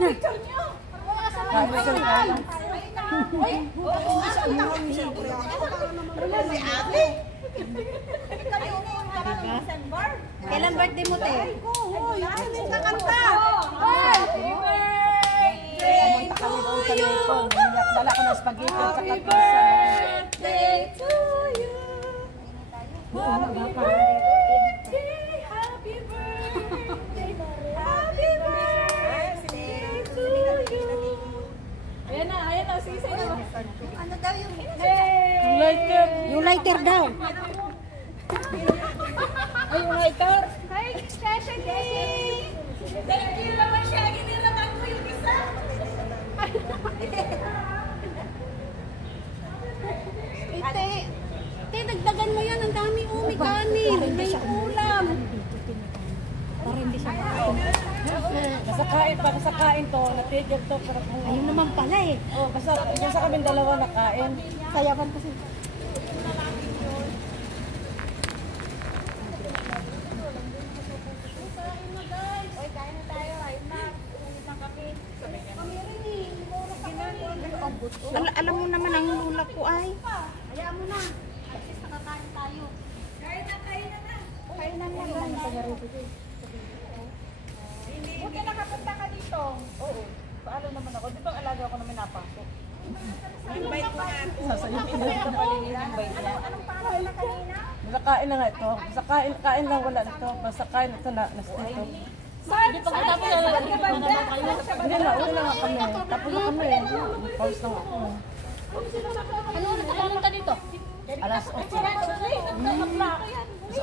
picture niyo. Si ate. Kailan birthday mo, te? Ay, kakanta. Happy birthday to you. Dala ko ng spaghetti at saka Happy birthday to you. Happy birthday, happy birthday, happy birthday to you. Ayan na, sisay na. Ano daw yung... Hey! Yung lighter daw. Ay, yung lighter. Hi, Shaggy! Thank you naman, Shaggy. Niraman ko yung isa. Te, dagdagan mo yan. Ang dami umi kanin. May ulam. Para hindi siya makain. Basta kain to, natigil to. Ayun naman pala eh. Oh, basta kaming dalawa nakain. Sayawan kasi. Alam mo naman ang lula ko ay. Hayaan mo na. At least nakakain tayo. Kain na. Kain na lang. Huwag ka nakapunta ka dito. Oo. Paano naman ako? Di ba alaga ako naman napasok? Invite ko nga. Sasayang ina ko palingin ng bite niya. Anong pangalan na kanina? Basta kain na nga ito. Basta kain lang wala ito. Basta kain ito na ito. Hindi pa katapos na lang. Hindi na, uwi na nga kami. Tapos na kami. Pause na nga ako. Ano na pumunta dito? Alas 8. Alas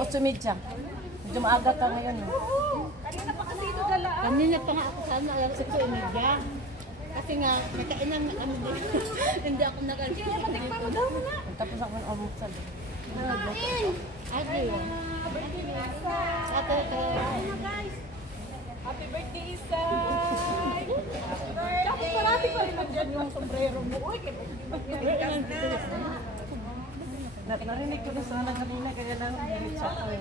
8:30. Medyo maaga ka ngayon. Kanina pa kasi ito dala. Kanina pa nga ako sana alam sa media. Kasi nga, nakainan na kami din. Hindi ako nakalimit. Tapos ako ng almusal. Kain! Ate. Ate, Happy birthday, Isay! Tapos parati pa rin nandyan yung sombrero mo. Uy, Narinig ko na sana kanina kaya lang diretso ako.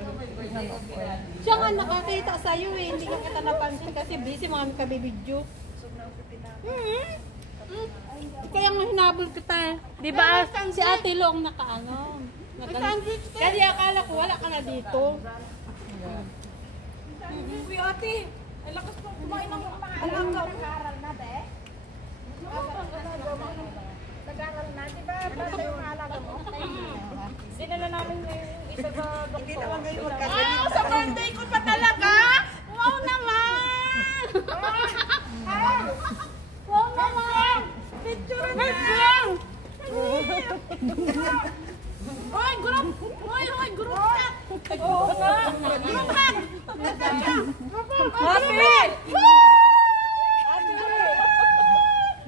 siya nga nakakita sa'yo eh. Hindi ka kita napansin kasi busy mga kabibidyo. Kaya nga hinabol kita. Di ba si Ate Lo ang nakaano? Kaya akala ko wala ka na dito. Uy, ate! Ay, lakas po kumain ng mga Alam ko, nag-aaral na, be? Nag-aaral na, di ba? Basta yung alaga mo. Dinala namin yung isa sa doktor. Hindi naman kayo Wow, sa birthday ko pa talaga! Wow naman! Wow naman! Picture na! Hoy, group! Hoy, group chat! Oo nga! Group chat! Happy!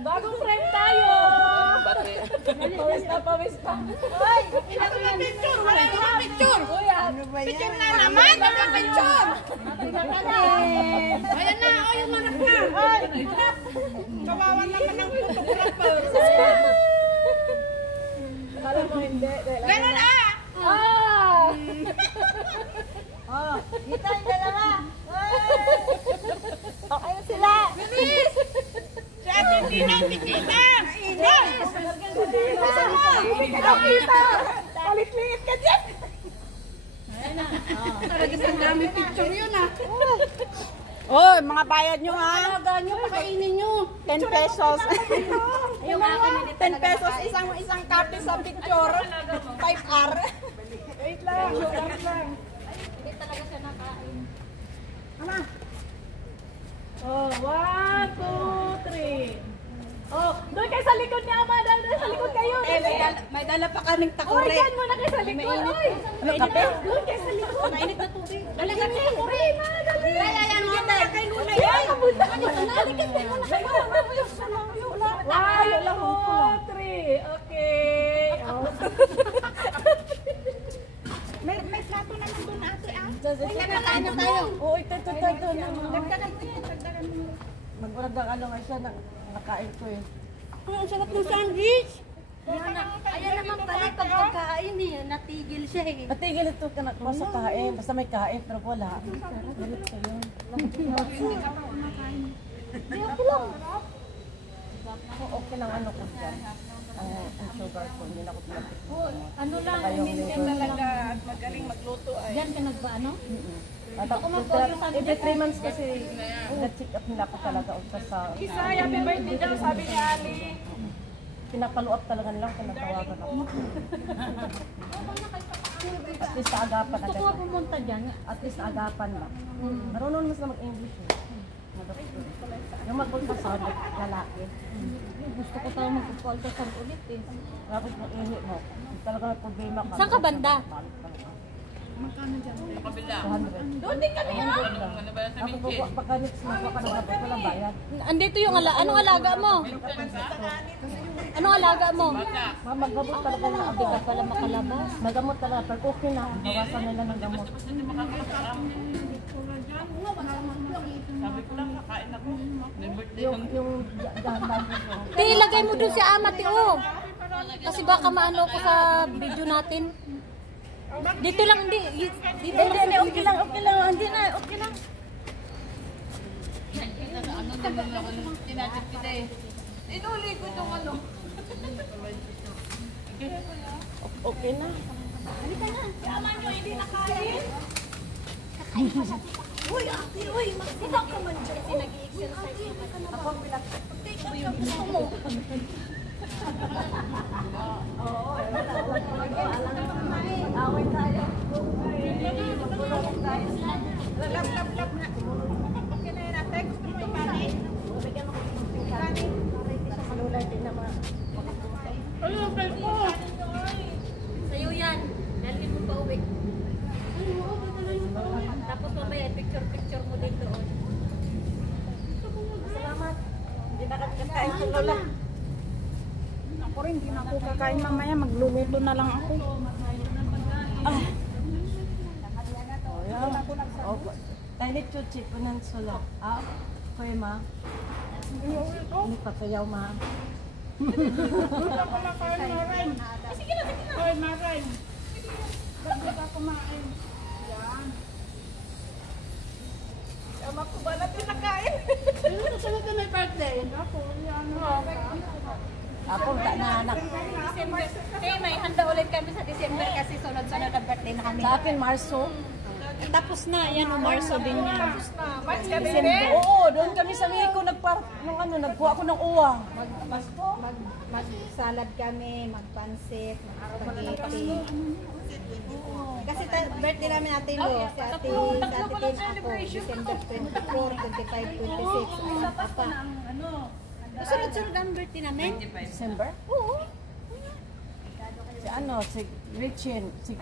Bagong friend tayo! Pawis pa. Hoy! Picture! Wala naman picture! Picture na naman! Wala picture! Ayan na! O, yung manap na! Kawawa naman ng photographer! Akala mo hindi. Ganun ah! Dito yung dalawa. Ayun sila. Bilis! Si Ate Tina, si Tita! Bilis! Bisa mo! Kita! Palit-liit ka dyan! Talaga sa dami picture yun ah. Oy, mga bayad nyo ha. Alagaan nyo, pakainin nyo. 10 pesos. Yung akin hindi 10 pesos isang carte sa picture. 5R. Wait lang, wait lang. Hindi talaga siya nakain. Oh, 1, 2, 3. Oh, doon kayo sa likod ni Ama. Doon sa likod kayo. May dala pa kaming Oy, takore. dyan muna kayo sa likod. Oy! Ano, kape? Doon kayo sa likod. Mainit na tubig. Dali ka kayo. Dali na, dali. Ayan, ganda. Kay Luna yan. Kapunta ka dito. Dali ka kayo muna kayo. Wow, 2, 3. Okay. Oh. May plato na nandun ate ah. Kain na tayo. Oo, ito. Dagdagan mo yan. Dagdagan mo. Magurag ng ano nga siya, nakain ko eh. Ang sarap ng sandwich. Ayan naman pala pag pagkain eh. Natigil siya eh. Natigil ito ka na sa kain. Basta may kain, pero wala. Galit kayo. Hindi ako lang. Okay lang ano ko dyan. Ang sugar ko, hindi na ako pinapit. Ano lang, Kayong Talaga at magaling magluto ay. Diyan ka nagba-ano? At ako every 3 months kasi na-check up nila ako talaga sa Isa, happy birthday daw, sabi ni Ali. pinapalo up talaga nila kung nagtawagan ako. At least sa agapan Gusto ko nga pumunta dyan. At least agapan lang. Marunong naman sila mag-English eh. Yung mag-ultrasound, lalaki. Gusto ko tayo mag-ultrasound ulit eh. Tapos mag-ihi mo. Talaga may problema ka. Saan ka banda? Doon din kami ha? Pagka next month ka nang dapat walang bayad. Andito yung anong alaga mo? Anong alaga mo? Magamot talaga na Hindi ka pala makalabas. Magamot talaga. Pag okay na, bawasan nila ng gamot. Sabi ko lang, kakain ako. Yung dahan Te, ilagay mo doon si Ama, te, oh. Kasi baka maano ko sa video natin. Dito lang, hindi. Dito lang. okay lang. Hindi na, okay lang. Inuli ko itong ano. Okay na. Yaman nyo, hindi nakain. Uy, ate, uy, magsilang ka man dyan. Kasi nag-i-exercise ka na. Ako ang pilat. Take up yung gusto mo. Away tayo. Lap na. Okay na yun ate, gusto mo yung kanin? Kanin? Malulay din naman. Ayun, pwede mo. Sa'yo yan. Dalhin mo pa uwi. Tapos mamaya picture mo din doon. Salamat. Hindi na kami kakain sa lola. Ako rin, hindi na ako kakain mamaya. Magluluto na lang ako. Tiny chuchi, punan solo. Koy ma. Ini pa sayaw ma. Wala ko lang kain, Maray. Sige na. Hoy, Maray. Ba't di ka kumain? Yan. Tama ko ba natin nakain? Ano talaga may birthday? Ako, yan. Ako ta na anak. December. Kaya may handa ulit kami sa December kasi sunod-sunod ang birthday na kami. Sa akin Marso. Tapos na, yan o Marso din yan. Mas kami din. Oo, doon kami sa Miko nagkuha ako ng uwa. Mag-salad kami, mag-pansit, mag-spaghetti. Kasi birthday namin Ate Lo, si Ate Tin ako, December 24, 25, 26. Apa? Sunod-sunod ang birthday namin? December? Oo. Si Gretchen. Si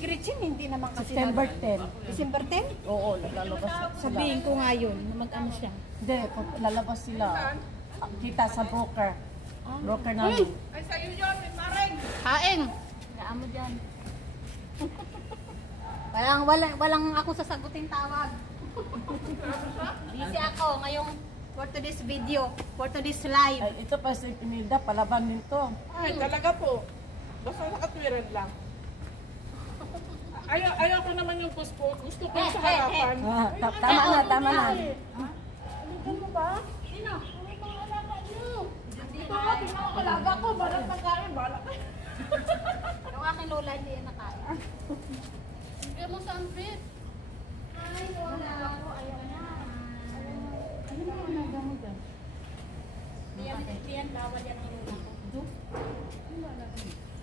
Gretchen, hindi naman kasi September 10. December 10? Oo, lalabas sila. Sabihin ko nga yun, na mag-ano siya. Hindi, lalabas sila. Kita sa broker. Broker namin. Ay, sa'yo yun, may Maray. Haing! Gaan mo dyan. walang ako sasagutin tawag. Busy ako ngayong for today's video, for today's live. Ay, ito pa si Pinilda, palaban din to. Ay, talaga po. Basta nakatwiran lang. Ayaw ko naman yung puspos. Gusto ko yung sa harapan. Tama na. Ano mo ba? Sino? Alaga ko, balat pagkain, balat. Yung aking lola hindi yan nakain. Sige mo sa ampit. Ay, lola. Ayaw na. Diyan, bawal yan ang lola ko.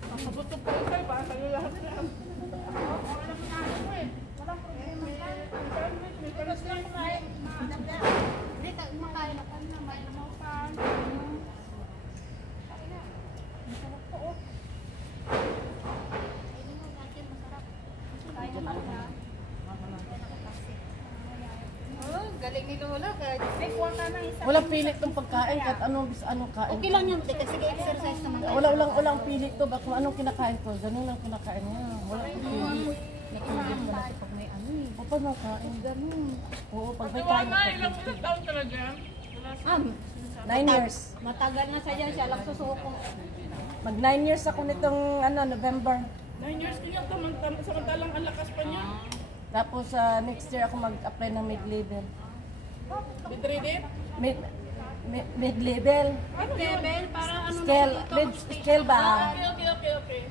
Nakabutog ko ito, para sa'yo lahat yan. Okay lang kinain ko eh. Walang problema yan. Sandwich, may kalas lang kumain. Hindi, makain ako na. May naman. Oh, galing ni Lola. May kuha ka ng isa. Walang pilit tong pagkain kahit anong kain. Okay lang yan. Kasi exercise naman. Walang pilit to. Bakit anong kinakain ko? Ganun lang kinakain niya. Walang pilit. Nakikinig ko na pag may ano eh. Papa nakain. Ganun. Oo, pag may Wala kain. na, ilang taon ka na dyan? 9 years. Matagal na siya dyan. Siya lang susuko. Mag 9 years ako nitong November. 9 years din yung samantalang ang lakas pa niya. Tapos next year ako mag-apply ng mid-level. Bidreaded? mid-level. Level, para ano Scale, mid-scale ba? Okay.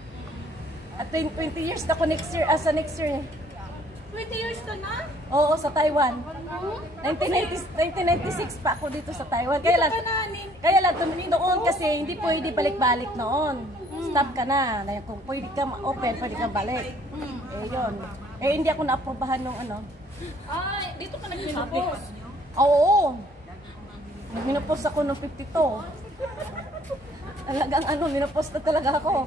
At 20 years na ako next year, next year. 20 years ka na? Oo, sa Taiwan. 1996 pa ako dito sa Taiwan. Kaya lang noon kasi hindi pwede balik-balik noon. Stop ka na. Kung pwede ka open, pwede ka balik. Eh yun. Eh hindi ako na-aprobahan nung ano. Ay, dito ka nag-minopos. Oo. Minopos ako nung 52. Talagang minopos na talaga ako.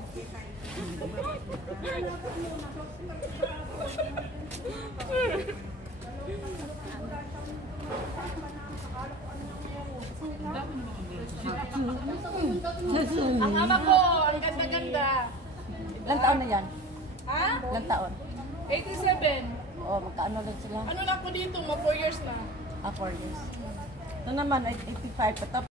Ang ama ko, ang ganda-ganda. Ilang taon na yan? Ha? Ilang taon? 87. Oo, magkaano lang sila? Ano na ako dito, 4 years na. 4 years. Ito naman, 85.